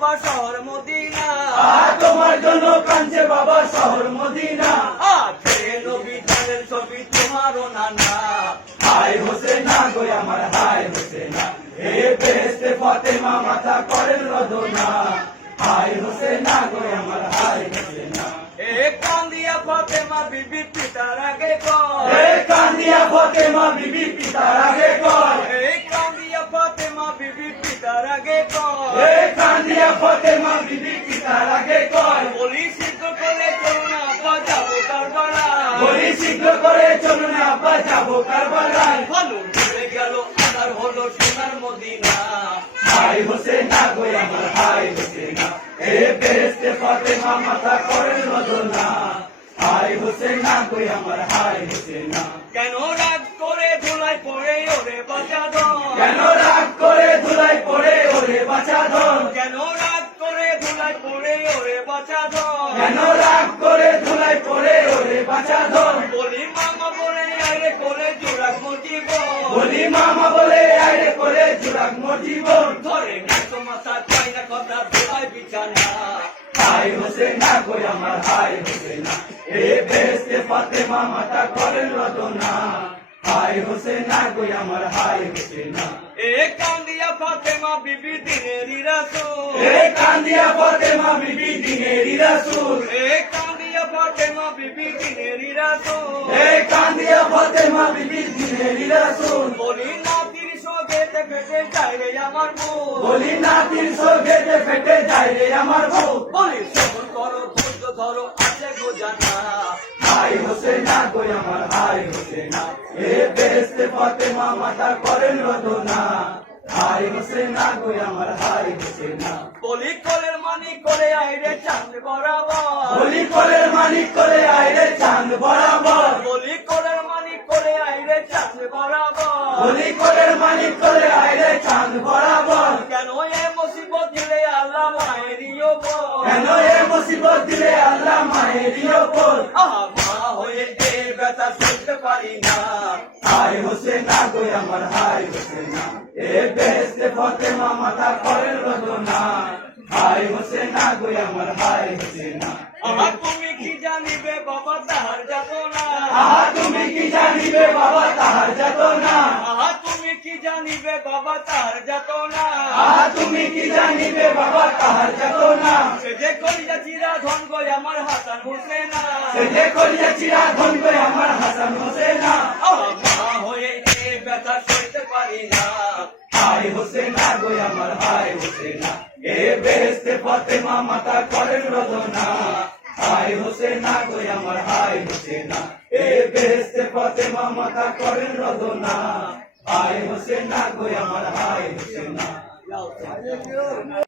বাবা শহর মদিনা, তোমার জন্য কাঁদছে বাবা শহর মদিনা। আছে নবী জানের ছবি তোমারও নানা। হায় হোসেনা গো আমার হায় হোসেনা, হে বেহেশতে ফাতেমা মাথা করেন রদনা। হায় হোসেনা গো আমার হায় হোসেনা, এ কান্দিয়া ফাতেমা বিবি পিতার আগে কর, হে কান্দিয়া ফাতেমা বিবি পিতার আগে কর, এ কান্দিয়া ফাতেমা বিবি পিতার আগে কর। হে কান্দিয়া ফাতেমা বিবি পিতার আগে কর। বলি শীঘ্র করে চলো না আব্বা যাবো কারবালায়, বলি শীঘ্র করে চলো না আব্বা যাবো কারবালায়। ভালো চলে গেল আদার হলো সোনার মদিনা। হায় হোসেনা গো আমার হায় হোসেনা, হে বেহেশতে ফাতেমা মাথা করেন রদনা। হায় হোসেনা গো আমার হায় হোসেনা, কেন রাগ করে ধুলাই পড়ে ওরে বাঁচা ধন, কেন রাগ করে ধুলাই পড়ে ওরে বাঁচা ধন, কেন রাগ করে ধুলাই পড়ে ওরে বাঁচা ধন। কেন রাগ করে ধুলাই পড়ে ওরে বাঁচা ধন। বলি মামা বলে আরে করে জোড়া মজিব, বলি মামা বলে আইরে করে জুড়াক মোর জীবন। ধরে গেছো মাথা চাই না কথা ধোলাই বিছানা। হায় হোসেনা গো আমার হায় হোসেনা, হে বেহেশতে ফাতেমা মাথা করেন রদনা। হায় হোসেনা গো আমার হায় হোসেনা, এ কান্দিয়া ফাতেমা বিবি দিনেরই রাসূল, হে কান্দিয়া ফাতেমা বিবি দিনেরই রাসূল, এ কান্দিয়া ফাতেমা বিবি দিনেরই রাসূল। হে কান্দিয়া ফাতেমা বিবি দিনেরই রাসূল। বলি নাতির সোগেতে ফেটে যায় রে আমার বুক, বলি নাতির সোগেতে ফেটে যায় রে আমার বুক। বলি সবর করো ধৈর্য ধরো আছে গো জানা। হায় হোসেনা গো আমার হায় হোসেনা, হে বেহেশতে ফাতেমা মাথা করেন রদনা। হায় হোসেনা গো আমার হায় হোসেনা, বলি কোলের মানি করে আইরে চাঁদ বরাবর, বলি কোলের মানিক করে আইরে চাঁদ বরাবর, বলি কোলের মানি করে আইরে চাঁদ বরাবর। বলি কোলের মানিক করে আইরে চাঁদ বরাবর। কেন এ মুসিবত দিলে আল্লাহ মায়েরই ওপর, কেন এ মুসিবত দিলে আল্লাহ মায়েরই ওপর। আহা মা হয়ে এ ব্যথা সইতে পারি না। হায় হোসেনা গো আমার হায় হোসেনা, হে বেহেশতে ফাতেমা মাথা করেন রদনা। হায় হোসেনা গো আমার হায় হোসেনা, আহা তুমি কি জানিবে বাবা তাহার যাত না, আহা তুমি কি জানিবে বাবা তাহার যাত না। আহা তুমি কি জানিবে বাবা তাহার যাত না। আহা তুমি কি জানিবে বাবা তাহার যাত না। সে যে কলিজা চিরা ধন গো আমার হাসান হোসেনা, সে যে কলিজা চিরা ধন গো আমার হাসান হোসেনা। আহা মা হয়ে এ ব্যথা সইতে পারি না। হায় হোসেনা গো আমার হায় হোসেনা, হে বেহেশতে ফাতেমা মাথা করেন রদনা। হায় হোসেনা গো আমার হায় হোসেনা, হে বেহেশতে ফাতেমা মাথা করেন রদনা। হায় হোসেনা গো আমার হায় হোসেনা।